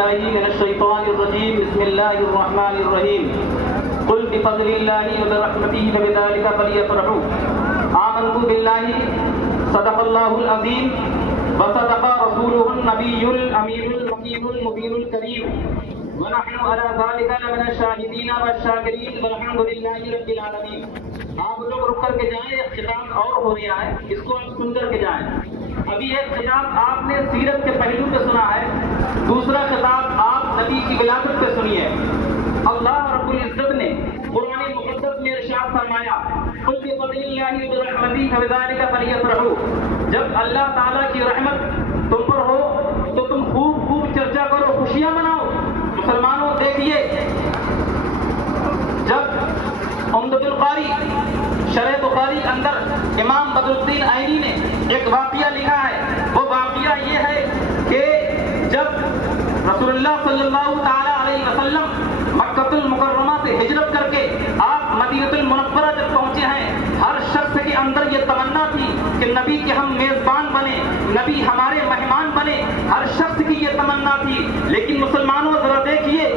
بالله من الشيطان الرجيم بسم الله الرحمن الرحيم قل بفضل الله وبرحمته فبذلك فليفرحوا آمنت بالله صدق الله العظيم وصدق رسوله النبي الأمين المكين المبين الكريم ونحن على ذلك لمن الشاهدين والشاكرين والحمد لله رب العالمين. آپ لوگ رک کر کے جائیں, خطاب اور ہو رہا ہے, اس کو آپ سن کر کے جائیں. ابھی ایک خطاب آپ نے سیرت کے پہلو پہ سنا ہے, دوسرا خطاب آپ نبی کی ولادت پہ سنیے. اللہ رب العزت نے قرآن مقدس میں ارشاد فرمایا قل بفضل اللہ وبرحمتہ فبذلک فلیفرحوا. جب اللہ تعالیٰ کی رحمت تم پر ہو تو تم خوب خوب چرچا کرو, خوشیاں مناؤ. مسلمانوں دیکھیے, جب عمدۃ القاری شرح بخاری اندر امام بدر الدین عینی نے ایک واقعہ لکھا ہے, وہ واقعہ یہ ہے کہ جب رسول اللہ صلی اللہ تعالی علیہ وسلم مکہ المکرمہ سے ہجرت کر کے آپ مدینہ المنورہ جب پہنچے ہیں, ہر شخص کے اندر یہ تمنا تھی کہ نبی کے ہم میزبان بنے, نبی ہمارے مہمان بنے, ہر شخص کی یہ تمنا تھی. لیکن مسلمانوں ذرا دیکھیے,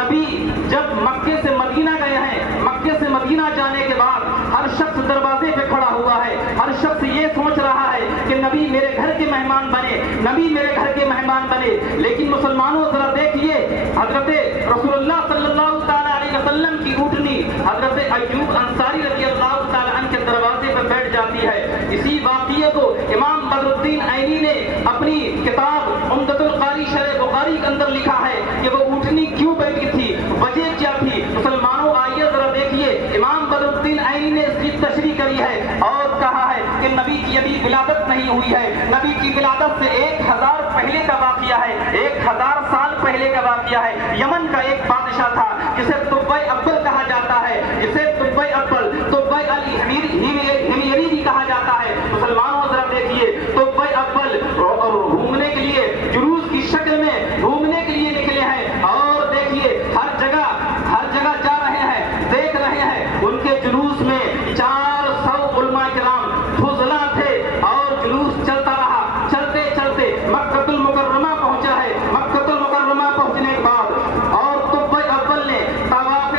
نبی جب مکے سے مدینہ گئے ہیں, مکے سے مدینہ جانے کے بعد ہر شخص دروازے پہ کھڑا ہوا ہے, ہر شخص یہ سوچ رہا ہے کہ نبی میرے گھر کے مہمان بنے, نبی میرے گھر کے مہمان بنے. لیکن مسلمانوں ذرا دیکھیے, حضرت رسول اللہ صلی اللہ تعالی علیہ وسلم کی اونٹنی حضرت ایوب انصاری رضی اللہ تعالی عنہ کے دروازے پہ بیٹھ جاتی ہے. اسی واقعے کو امام بدر الدین عینی نے اپنی کتاب عمدۃ القاری شرح بخاری کے اندر لکھا ہے کہ وہ اونٹنی کیوں بیٹھی تھی, وجہ کیا تھی. مسلمانوں آئیے ذرا دیکھیے, امام بدر الدین عینی نے اس کی تشریح کری ہے اور کہا ہے کہ نبی کی ابھی ولادت نہیں ہوئی ہے, نبی کی ولادت سے 1000 پہلے کا واقعہ ہے, 1000 سال پہلے کا واقعہ ہے. یمن کا ایک بادشاہ تھا جسے طبع ابل کہا جاتا ہے, جسے طبع ابل طبع الہمیری بھی کہا جاتا ہے. مسلمانوں ذرا دیکھیے, طبع ابل اور گھومنے کے لیے جلوس کی شکل میں گھومنے کے لیے نکلے ہیں, اور دیکھیے ہر جگہ جا رہے ہیں, دیکھ رہے ہیں. ان کے جلوس میں 400 علماء کرام فضلاء تھے اور جلوس چلتا رہا. چلتے چلتے مکہ المکرمہ پہنچا ہے. مکہ المکرمہ پہنچنے کے بعد اور طبع اول نے طواف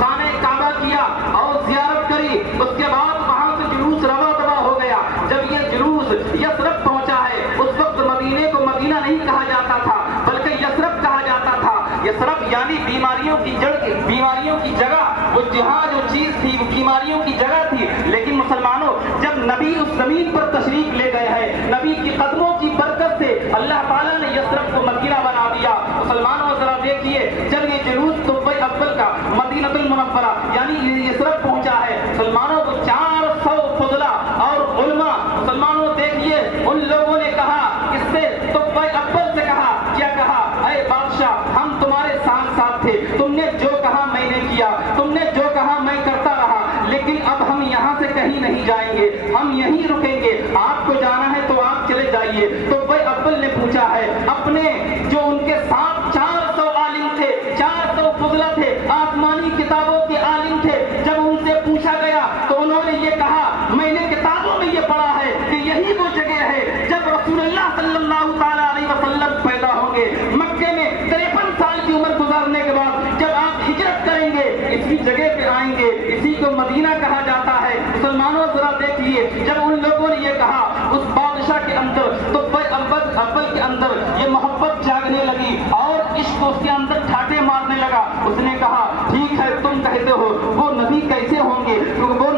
خانہ کعبہ کیا اور زیارت کری. اس کے بعد وہاں سے جلوس رواں دواں ہو گیا. جب یہ جلوس یثرب پہنچا ہے, اس وقت مدینے کو مدینہ نہیں کہا جاتا تھا بلکہ یثرب کہا جاتا تھا. یثرب یعنی بیماریوں کی جڑ, بیماریوں کی جگہ. وہ جہاں جو چیز تھی وہ بیماریوں کی جگہ تھی. لیکن مسلمانوں جب نبی اس زمین پر تشریف لے گئے ہیں, نبی کی قدموں کی برکت سے اللہ تعالیٰ نے یثرب کو مدینہ بنا دیا. مسلمانوں ذرا دیکھیے, جب یہ جلوس طبع اول کا مدینہ المنورہ یعنی یثرب پہنچا ہے, مسلمانوں کو 400 فضلاء اور علماء, مسلمانوں دیکھیے ان لوگوں نے کہا, اس سے طبع اول سے کہا, کیا کہا, اے بادشاہ ہم تمہارے ساتھ ساتھ تھے, تم نے جو کہا میں نے کیا, تم نے جو کہا میں کرتا رہا, لیکن اب ہم یہاں سے کہیں نہیں جائیں گے, ہم یہیں رکیں گے. آپ کو جانا ہے تو آپ چلے جائیے. طبع اول نے پوچھا ہے اپنے جو ان کے ساتھ 400 عالم تھے, 400 فضلاء تھے, آسمانی کتابوں کے عالم تھے, جب ان سے پوچھا گیا تو انہوں نے یہ کہا میں نے کتابوں میں یہ پڑھا ہے کہ یہی وہ جگہ ہے جب رسول اللہ صلی اللہ تعالی علیہ وسلم پیدا ہوں گے. مکے میں 53 سال کی عمر گزارنے کے بعد جب آپ ہجرت کریں گے اسی جگہ پہ آئیں گے, اسی کو مدینہ کہا جاتا ہے. مسلمانوں ذرا دیکھیے, جب ان لوگوں نے یہ کہا اس بادشاہ کے اندر طبع اول کے اندر یہ محبت جاگنے لگی اور عشق اس کے اندر ٹھاٹے مارنے لگا. اس نے کہا ٹھیک ہے تم کہتے ہو, وہ نبی کیسے ہوں گے, کیونکہ وہ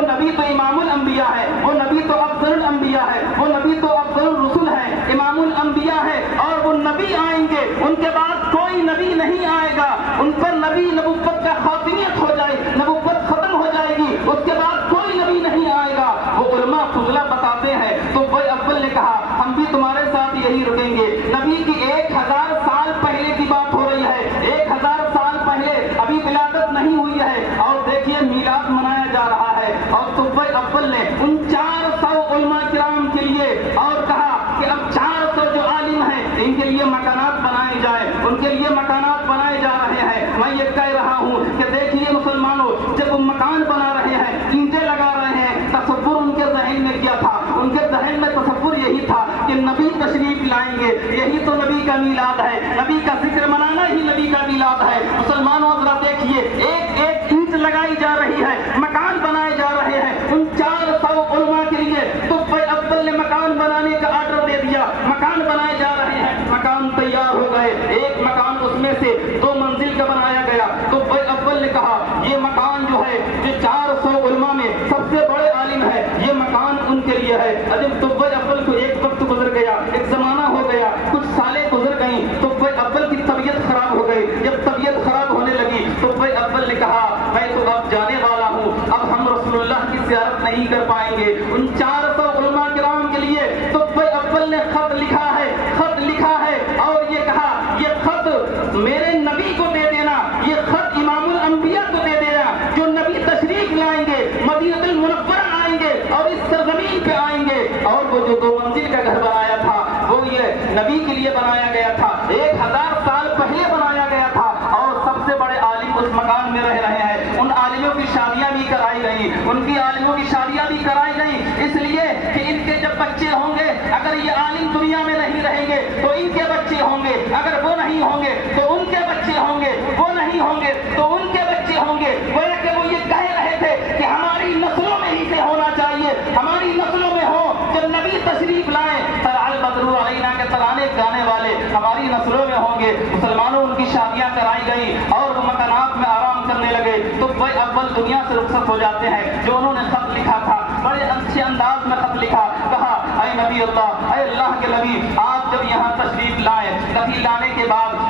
نبی تو امام الانبیاء ہے, وہ نبی تو افضل الانبیاء ہے, وہ نبی تو افضل الرسل ہے, امام الانبیاء ہے, اور وہ نبی آئیں گے, ان کے بعد کوئی نبی نہیں آئے گا, ان پر نبوت کا خاتمیت ہو جائے, نبوت ختم ہو جائے گی, اس کے بعد کوئی نبی نہیں آئے گا. وہ علماء فضلاء بتاتے ہیں. تو وہ اول نے کہا ہم بھی تمہارے ساتھ یہی رکیں گے. نبی کی 1000 سال پہلے کی بات ہو رہی ہے, 1000 سال پہلے, ابھی ولادت نہیں ہوئی ہے, اور دیکھیے میلاد منایا جا رہا ہے. اور طبع اول نے ان 400 علماء کرام کے لیے اور کہا کہ اب 400 جو عالم ہیں ان کے لیے مکانات بنائے جائیں, ان کے لیے مکانات بنائے جا رہے ہیں. میں یہ کہہ رہا ہوں کہ دیکھیے مسلمانوں, جب وہ مکان بنا رہے ہیں, اینٹیں لگا رہے ہیں, تصور ان کے ذہن میں کیا تھا, ان کے ذہن میں تصور یہی تھا کہ नबी तशरीफ लाएंगे। यही तो नबी का मीलाद है, नबी का जिक्र मनाना ही नबी का मीलाद है। मुसलमानों जरा देखिए, एक एक ईंट लगाई जा रही है, मकान बनाए जा रहे हैं उन 400 उलमा के लिए। तो अव्वल ने मकान बनाने का आर्डर दे दिया, मकान बनाए जा रहे हैं, मकान तैयार हो गए। एक मकान उसमें से 2 मंजिल का बनाया गया। तो अव्वल ने कहा ये मकान जो है, जो 400 उलमा में सबसे बड़े आलिम है, ये मकान उनके लिए है। अजब तो अव्वल को एक वक्त गुजर गया, एक जमाना हो गया, कुछ सालें गुजर गई, तो अव्वल की तबीयत खराब हो गई। जब तबीयत खराब होने लगी तो अव्वल ने कहा मैं तो अब जाने वाला हूँ, अब हम रसूलुल्लाह की ज़ियारत नहीं कर पाएंगे उन 400 उलमा किराम के लिए। तो अव्वल ने खत लिखा है, खत लिखा है और ये कहा ये खत मेरे नबी को दे देना, ये खत इमामुल अंबिया को दे देना, जो नबी तशरीफ लाएंगे, मदीनतुल मुनव्वरा आएंगे और इस सरजमीन पे आएंगे। और वो जो 2 मंजिल का घर बनाया था वो ये नबी के लिए बनाया गया था, 1000 साल पहले बनाया गया था। और सबसे बड़े आलिम उस मकान में रह रहे हैं। उन आलिमों की शादियां भी कराई गई, उनकी आलिमों की शादियां भी कराई गई, इसलिए कि इनके जब बच्चे होंगे, अगर ये आलिम दुनिया में नहीं रहेंगे तो इनके बच्चे होंगे, अगर वो नहीं होंगे तो उनके बच्चे होंगे, वो नहीं होंगे तो उनके बच्चे होंगे। वो ये कह रहे थे कि हमारी नस्लों में ही से होना चाहिए, हमारी नस्लों में हो। जब नबी तशरीफ लाए, तलाल बदरू अलैना के तराने गाने वाले हमारी नस्लों में होंगे। मुसलमानों उनकी शादियां कराई गई और वो मकानात में आराम करने लगे। तो भाई अव्वल दुनिया से रुखसत हो जाते हैं। जो उन्होंने खत लिखा था, बड़े अच्छे अंदाज में खत लिखा, कहा ऐ नबी अल्लाह, ऐ अल्लाह के नबी, आप जब यहाँ तशरीफ लाए, कभी लाने के बाद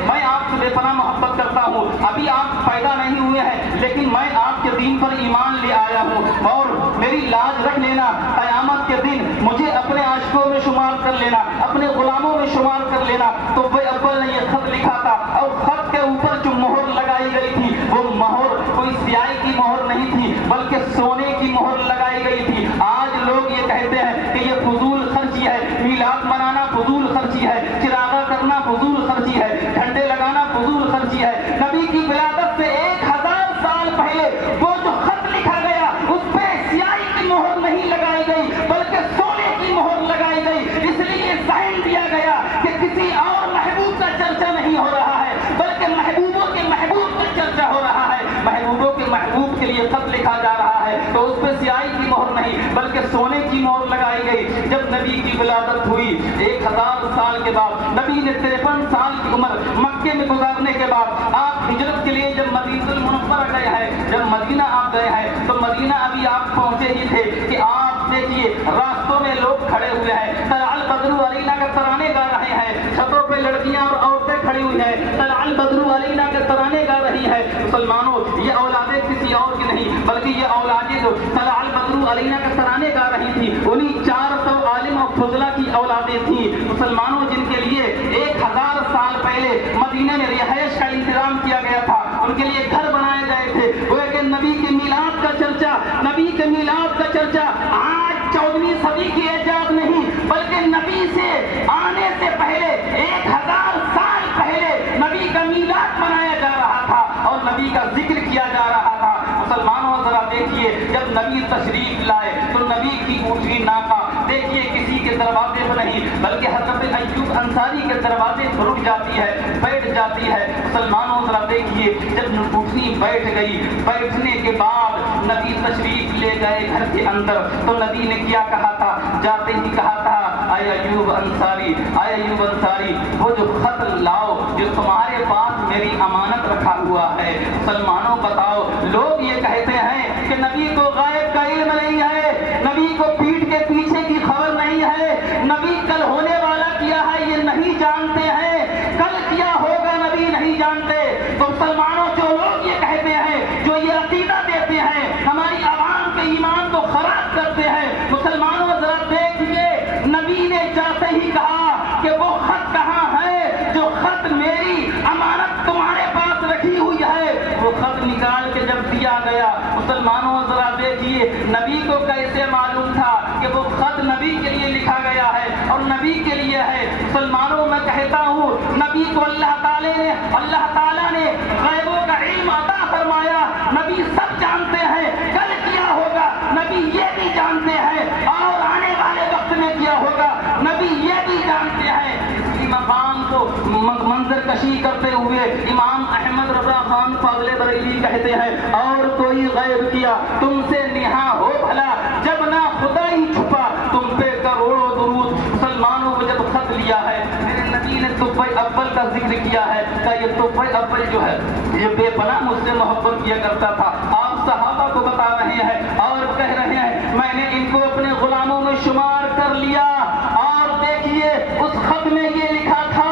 मैं आपसे बेपनाह मोहब्बत करता हूँ। अभी आप पैदा नहीं हुए हैं लेकिन मैं आपके दीन पर ईमान ले आया हूँ और मेरी लाज रख लेना, क़यामत के दिन मुझे अपने आशिकों में शुमार कर लेना, अपने गुलामों में शुमार कर लेना। तो भाई अव्वल ने ये खत लिखा था और खत के ऊपर जो मोहर लगाई गई थी वो मोहर कोई स्याही की मोहर नहीं थी बल्कि सोने की मोहर लगाई गई थी। आज लोग ये कहते हैं कि ये फजूल खर्ची है, मीलाद मनाना फजूल खर्ची है, चिरागा करना फजूल खर्ची है, झंडे लगाना फजूल खर्ची है। नबी की विलादत से 1000 साल पहले वो जो खत लिखा गया उस पे स्याही की मोहर नहीं लगाई गई बल्कि सोने की मोहर लगाई गई। इसलिए ज़हन दिया गया कि किसी और महबूब का चर्चा नहीं हो रहा है बल्कि महबूबों के महबूब का चर्चा हो रहा है। महबूबों के महबूब के लिए खत लिखा जा रहा है तो उस पर स्याही की मोहर नहीं बल्कि सोने की मोहर लगाई गई। जब नबी की विलादत हुई 1000 साल के बाद, नबी ने 53 साल की उम्र मक्के में गुजारने के बाद आप हिजरत के लिए जब मदीनतुल मुनव्वरा गए हैं, जब मदीना आप गए हैं तो मदीना अभी आप पहुंचे ही थे कि आप देखिए रास्तों में लोग खड़े हुए हैं, तलाल बदरू अलैना के तराने गा रहे हैं, छतों पे लड़कियां और औरतें खड़ी हुई हैं, तलाल बदरू अलैना के तराने गा रही हैं। मुसलमानों, ये औलादे किसी और की नहीं बल्कि ये औलादे जो तलाल बदरू अलैना के तराने गा रही थी उन्हीं 400 आलिम और फुजला की औलादे थी। मुसलमानों, जिनके लिए 1000 साल पहले मदीने में रिहाइश का इंतजाम किया गया था, उनके लिए घर बनाए गए थे। वो कि नबी के मीलाद का चर्चा, नबी के मीलाद का चर्चा आज 14वीं सदी की इजाद नहीं बल्कि नबी से आने से पहले 1000 साल पहले नबी का मीलाद मनाया जा रहा था और नबी का जिक्र किया जा रहा था। मुसलमानों, जरा देखिए, जब नबी तशरीफ लाए तो नबी की ऊँची नाका देखिए किसी के दरवाजे पर नहीं बल्कि हज़रत अय्यूब अंसारी के दरवाजे पर रुक जाती है, बैठ जाती है। मुसलमानों, जरा देखिए, जब ऊँटनी बैठ गई, बैठने के बाद नबी तशरीफ ले गए घर के अंदर तो नबी ने क्या कहा था? जाते ही कहा था आय अय्यूब अंसारी, आय अय्यूब अंसारी, वो जो खत लाओ जो तुम्हारे पास मेरी अमानत रखा हुआ है। मुसलमानों, बताओ, लोग ये कहते हैं कि नबी को गायब का इल्म नहीं है, नबी को पीठ के पीछे की खबर नहीं है, नबी कल होने वाला क्या है ये नहीं जानते हैं, कल क्या होगा नबी नहीं जानते। तो मुसलमानों, जो लोग ये कहते हैं, जो ये अकीदा देते हैं, हमारी आवाम के ईमान को खराब करते हैं, मुसलमानों जरा देखिए, नबी ने जाते ही कहा कि वो खत कहाँ है जो खत मेरी अमानत तुम्हारे पास रखी हुई है। वो खत निकाल के जब दिया गया, मुसलमानों जरा देखिए, नबी को कैसे मालूम था कि वो खत नबी के लिए लिखा गया है और नबी के लिए है। मुसलमानों, मैं कहता हूँ, नबी को अल्लाह ताला ने गैबों का इल्म अता फरमाया। नबी सब जानते हैं कल क्या होगा, नबी ये भी जानते हैं और आने वाले वक्त में क्या को मंजर कशी करते हुए इमाम अहमद रजा खान फाजले बरेली कहते हैं, और कोई गैब किया तुमसे निहा हो भला, जब ना खुदा ही छुपा तुम पे करोड़ों दुरूद। मुसलमानों को जब खत लिया है, मेरे नबी ने तुफ़े अव्वल का जिक्र किया है कि ये तुफ़े अव्वल जो है ये बेपनाह मुझसे मोहब्बत किया करता था। आप सहाबा को बता रहे हैं और कह रहे हैं मैंने इनको अपने गुलामों में शुमार कर लिया। और देखिए उस खत में ये लिखा था,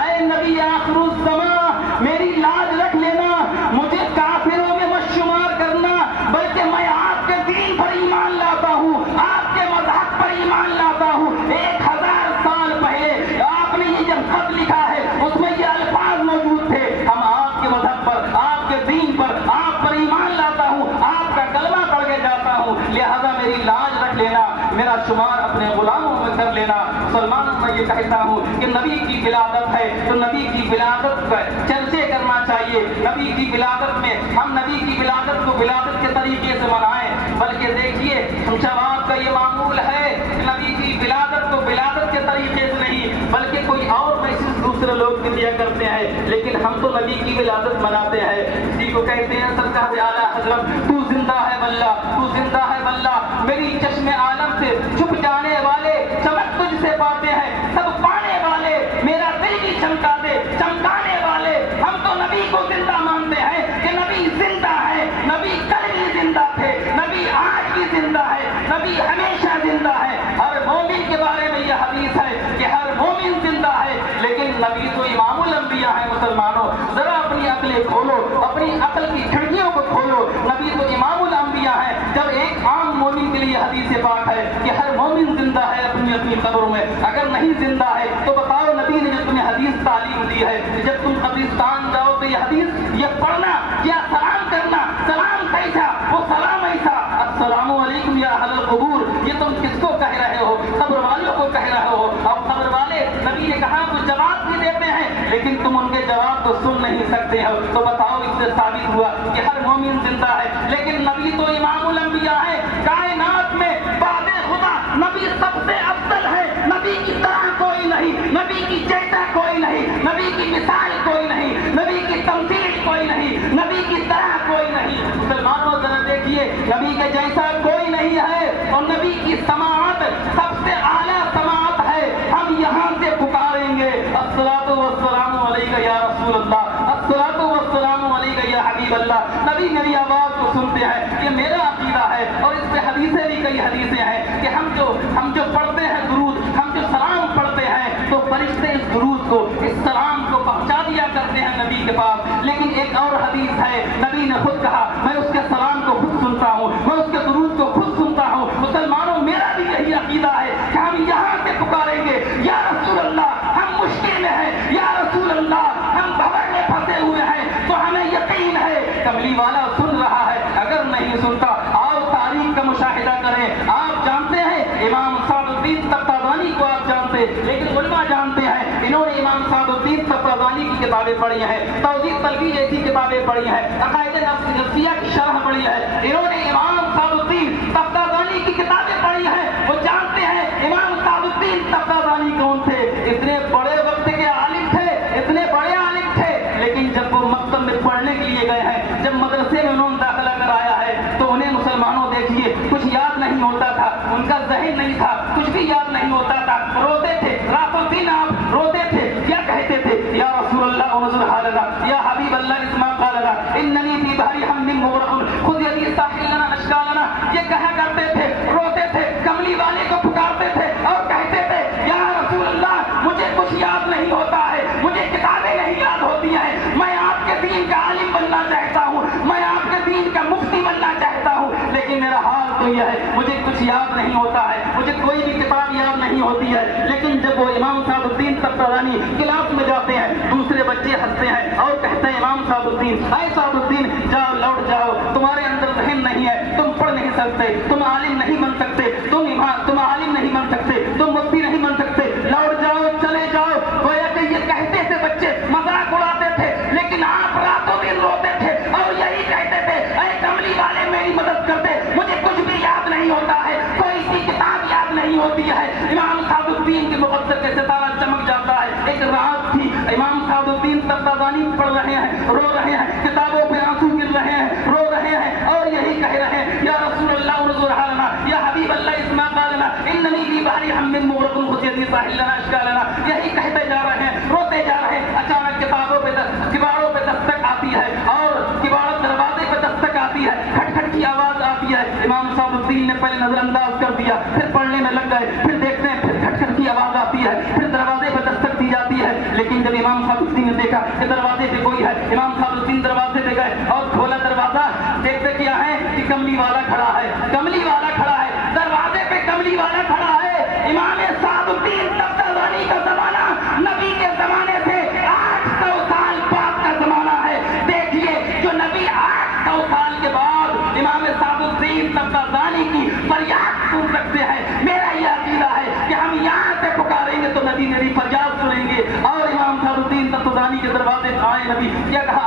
ऐ नबी आखिरुज़्ज़मा मेरी लाज रख लेना, मुझे काफिरों में मत शुमार करना, बल्कि मैं आपके दीन पर ईमान लाता हूँ, आपके मज़हब पर ईमान लाता हूँ। 1000 साल पहले आपने ये जब खत लिखा है उसमें ये अल्फाज मौजूद थे, हम आपके मज़हब पर, आपके दीन पर, आप पर ईमान लाता हूँ, आपका कलमा पढ़ के जाता हूँ, लिहाजा मेरी लाज रख लेना, मेरा शुमार अपने गुलामों में कर लेना। मुसलमानों में ये कहता हूँ कि नबी की विलादत है तो नबी की विलादत पर चर्चे करना चाहिए। नबी की विलादत में हम नबी की विलादत को विलादत के तरीके से मनाएं, बल्कि देखिए शबाब का ये मामूल है कि नबी की विलादत को विलादत के तरीके से नहीं बल्कि कोई और मैसेज दूसरे लोग भी दिया करते हैं, लेकिन हम तो नबी की विलादत मनाते हैं। इसी को कहते हैं सरकार आला हजरत तू जिंदा है वल्ला, तू जिंदा है वल्ला, मेरी चश्मे आलम से छुप जाने वाले चमक तुझसे पाते हैं, सब पाने वाले मेरा दिल भी चमका दे, चमकाने वाले हम तो नबी को जिंदा मानते हैं कि नबी जिंदा है, नबी कल भी जिंदा थे, नबी आज भी जिंदा है, नबी हमेशा जिंदा है। हर मोमिन के बारे में यह हदीस है कि हर मोमिन जिंदा है, लेकिन नबी तो इमामुल अंबिया है। मुसलमानों जरा अपनी अक्लें खोलो, अपनी अक्ल की खिड़कियों को खोलो, नबी तो इमामुल अंबिया है। जब एक आम मोमिन के लिए हदीस पाक है कि हर मोमिन जिंदा है अपनी अपनी कब्र में, अगर नहीं जिंदा है तो बताओ नबी ने जो तुम्हें हदीस तालीम दी है कि जब तुम कब्रिस्तान जाओ तो ये हदीस ये पढ़ना, क्या सलाम करना, सलाम कैसा, वो सलाम ऐसा, अस्सलामु अलैकुम या अहलल क़ुबूर, ये तुम किसको कह रहे हो? कब्र वालों को कह रहे हो। और कब्र वाले नबी ने कहा तो जवाब भी देते हैं, लेकिन तुम उनके जवाब को सुन नहीं सकते हो। तो बताओ इससे साबित हुआ कि हर मोमिन जिंदा है, लेकिन नबी तो इमामुल अंबिया है। कायनात में बादे खुदा नबी सबसे अफजल है, नबी की तरह कोई नहीं, नबी की जैसा कोई नहीं, नबी की मिसाल कोई नहीं, नबी की तमसील कोई नहीं, नबी की तरह कोई नहीं। मुसलमानों जरा देखिए नबी के जैसा कोई नहीं है और नबी की समाअत सबसे आला समाअत है। हम यहाँ से पुकारेंगे अस्सलातु वस्सलामु अलैका या रसूल अल्लाह, अस्सलातु वस्सलामु अलैका या हबीब अल्लाह। नबी मेरी आवाज को सुनते हैं, ये मेरा अकीदा है और इस पे हदीसें भी कई हदीसें हैं कि हम जो पढ़ते हैं दुरूद, हम जो सलाम पढ़ते हैं तो फरिश्ते इस दुरूद को, इस सलाम को पहुंचा दिया करते हैं नबी के पास। लेकिन एक और हदीस है, नबी ने खुद कहा मैं उसके सलाम को खुद सुनता हूँ, मैं उसके दुरूद को खुद सुनता हूँ। मुसलमानों मेरा भी यही अकीदा है कि हम यहाँ से पुकारेंगे या रसूल अल्लाह हम मुश्किल में हैं, या रसूल अल्लाह हम भंवर में फंसे हुए हैं, तो हमें यकीन है कमली वाला सुन रहा है। अगर नहीं सुनता आओ तारीख का मुशाहिदा करें। आप जानते हैं इमाम सादुद्दीन तफ्ताज़ानी को आप जानते, लेकिन उलमा जानते हैं इन्होंने इमाम सादुद्दीन तफ्ताज़ानी की किताबें पढ़ी हैं, तौज़ीह तलबी जैसी किताबें पढ़ी हैं, अक़ाइदे नफ्सिया की शरह पढ़ी है। इन्होंने इमाम सादुद्दीन तफ्ताज़ानी की किताबें पढ़ी हैं। वो जानते हैं इमाम सादुद्दीन तफ्ताज़ानी कौन थे। इतने बड़े वक्त के आलिम थे, इतने बड़े आलिम थे, लेकिन जब वो मकतब में पढ़ने के लिए गए हैं, जब मदरसे में उन्होंने दाखिला कराया है तो उन्हें मुसलमानों देखिए कुछ याद नहीं होता था, उनका ज़हन नहीं था, कुछ भी याद नहीं होता था। रोते थे रातों दिन, आप रोते थे, क्या कहते थे? या रसूल अल्लाह उनजुर हालना, या हबीब अल्लाह इस्मा क़ालना, इन्ननी फी बहरी हम्मिन मुग़रक़ुन, खुद यदी साहिल लना नश्कालना। ये कहा करते थे, रोते थे, कमली वाले को पुकारते थे और कहते थे या रसूल अल्लाह मुझे कुछ याद नहीं होता है, मुझे किताबें नहीं याद होती हैं, मैं आपके दीन का आलिम बनना चाहता हूँ, मैं आपके दीन का मुफ्ती बनना चाहता हूँ, लेकिन मेरा हाल तो यह है मुझे कुछ याद नहीं होता है, मुझे कोई भी किताब याद नहीं होती है। लेकिन जब वो इमाम सादुद्दीन तफ्ताज़ानी क्लास में जाते हैं, दूसरे बच्चे हंसते हैं और कहते हैं इमाम सादुद्दीन, ऐ सादुद्दीन जाओ लौट जाओ, तुम्हारे अंदर ज़हन नहीं है, तुम पढ़ नहीं सकते, तुम आलिम नहीं बन सकते, तुम आलिम नहीं बन सकते, तुम मुफ्ती नहीं बन सकते, लौट जाओ, चले जाओ। गोया कि ये कहते थे बच्चे, मजाक उड़ाते थे, लेकिन आप रातों दिन रोते थे और यही कहते थे ऐ कमली वाले मेरी मदद करते, मुझे कुछ भी याद नहीं होता है, कोई सी किताब याद नहीं होती है। इमाम सादुद्दीन के मुक़द्दर के सितारा चमक जाता है। एक ایک رات تھی, امام سعدالدین تفتازانی پڑھ رہے ہیں, رو رہے ہیں, کتابوں پہ آنسو گر رہے ہیں, رو رہے ہیں اور یہی کہہ رہے ہیں یا رسول اللہ انظر حالنا, یا حبیب اللہ اسمع قالنا, اننی فی بحر ہم مغرق خذ یدی ساحل لنا اشکالنا. یہی کہتے جا رہے ہیں, روتے جا رہے ہیں. اچانک کباڑوں پہ دستک آتی ہے اور کباڑ دروازے پہ دستک آتی ہے, کھٹ کھٹ کی آواز آتی ہے. امام سعدالدین نے پہلے نظر انداز کر دیا, پھر پڑھنے میں لگ گئے, پھر دیکھتے ہیں پھر کھٹ کھٹ کی آواز آتی ہے, پھر دروازے پہ دستک دی جاتی ہے. لیکن جب امام سعدالدین نے دیکھا کہ دروازے پہ کوئی ہے, امام سعدالدین دروازے پہ گئے اور کھولا دروازہ. دیکھتے کیا ہے کہ کملی والا کھڑا ہے, کملی والا کھڑا ہے, دروازے پہ کملی والا کھڑا ہے. امام سعدالدین تفتازانی کا زمانہ نبی کے زمانے سے 800 سال بعد کا زمانہ ہے. دیکھیے جو نبی 800 سال کے بعد امام سعدالدین تفتازانی کی فریاد سن سکتے ہیں. میرا یہ عقیدہ ہے کہ ہم یہاں سے پکاریں گے تو نبی میری فریاد سنیں گے. اور امام سعدالدین تفتازانی کے دروازے آئے, نبی کیا کہا,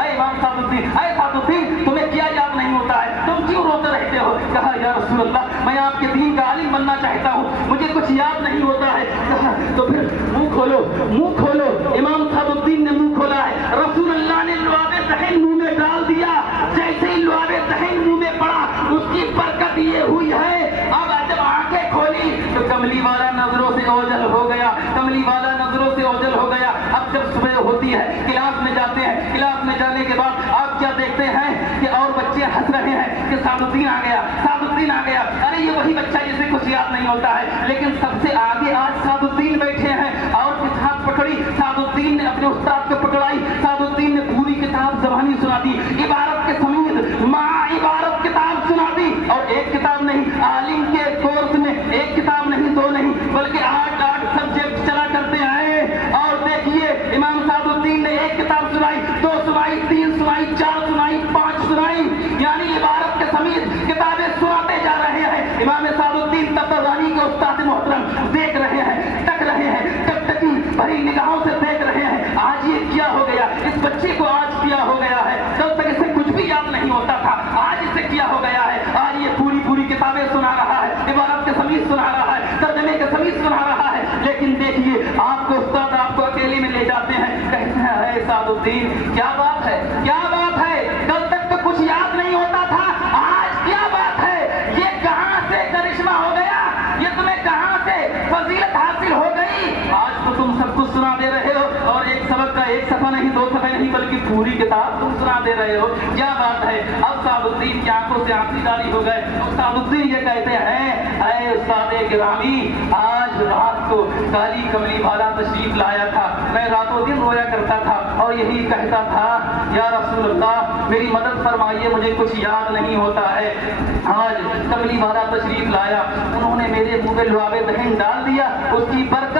اے امام سعدالدین, اے سعدالدین تمہیں کیا یاد نہیں ہوتا ہے, تم کیوں روتے رہتے ہو؟ کہا یا رسول اللہ میں آپ کے دین کا عالم بننا چاہتا ہوں, مجھے کچھ یاد نہیں ہوتا ہے. تو پھر منہ کھولو, منہ کھولو. امام سعدالدین نے منہ کھولا ہے. رسول اللہ نے لعاب دہن منہ میں ڈال دیا. جیسے ہی لعاب دہن منہ میں پڑا اس کی برکت یہ ہوئی ہے. اب جب آنکھیں کھولی تو کملی والا نظروں سے اوجھل ہو گیا, کملی والا نظروں سے اوجھل ہو گیا. اب جب صبح ہوتی ہے کلاس میں جاتے ہیں, کلاس میں جانے کے بعد آپ کیا دیکھتے ہیں کہ اور بچے ہنس رہے ہیں کہ سعدالدین آ گیا, سعدالدین آ گیا. ارے یہ وہی بچہ جسے کچھ یاد نہیں ہوتا ہے. لیکن سب سے آگے آج سعدالدین بیٹھے ہیں اور کتاب پکڑی, سعدالدین نے اپنے استاد کو پکڑائی, سعدالدین نے پوری کتاب زبانی سنا دی, عبارت کے سمیت مع عبارت کتاب سنا دی. اور ایک کتاب نہیں, عالم کے کورس میں ایک کتاب نہیں, دو نہیں, بلکہ 8 سبجیکٹ چلا کرتے آئے. اور دیکھیے امام سعدالدین نے ایک کتاب سنائی, 2 سنائی, 3 سنائی, 4 سنائی, 5 سنائی, یعنی عبارت کے سمیت کتابیں سناتے جا رہے ہیں. امام سعدالدین تفتازانی کے استاد محترم دیکھ رہے ہیں, تک رہے ہیں, ٹکٹکی بھری نگاہوں سے دیکھ رہے ہیں. آج یہ کیا ہو گیا, اس بچے کو آج کیا ہو گیا ہے, کل تک اسے کچھ بھی یاد نہیں ہوتا تھا, آج اسے کیا ہو گیا ہے. آج یہ پوری کتابیں سنا رہا ہے, عبارت کے سمیت سنا رہا ہے, ترجمے کے سمیت سنا رہا ہے. لیکن دیکھیے آپ کو استاد آپ کو اکیلے میں لے جاتے ہیں, کہتے ہیں اے سعدالدین کیا بات ہے, کیا بات ہے, کل تک تو کچھ یاد نہیں ہوتا تھا, آج کیا بات ہے, یہ کہاں سے کرشمہ ہو گیا, یہ تمہیں کہاں سے فضیلت حاصل ہو گئی. آج تو تم سب کچھ سنا دے رہے ہو اور ایک سبق کا 1 صفحہ نہیں, 2 صفحے نہیں, بلکہ پوری کتاب تم سنا دے رہے ہو, کیا بات ہے. اب سعدالدین کی آنکھوں سے آنسو جاری ہو گئے. سعدالدین یہ کہتے ہیں اے استاد گرامی, آج رات کو کالی کملی والا تشریف لایا تھا, میں راتوں دن رویا کرتا تھا اور یہی کہتا تھا یا رسول اللہ میری مدد فرمائیے, مجھے کچھ یاد نہیں ہوتا ہے. آج کملی والا تشریف لایا, انہوں نے میرے منہ میں لعاب دہن ڈال دیا, اس کی برکت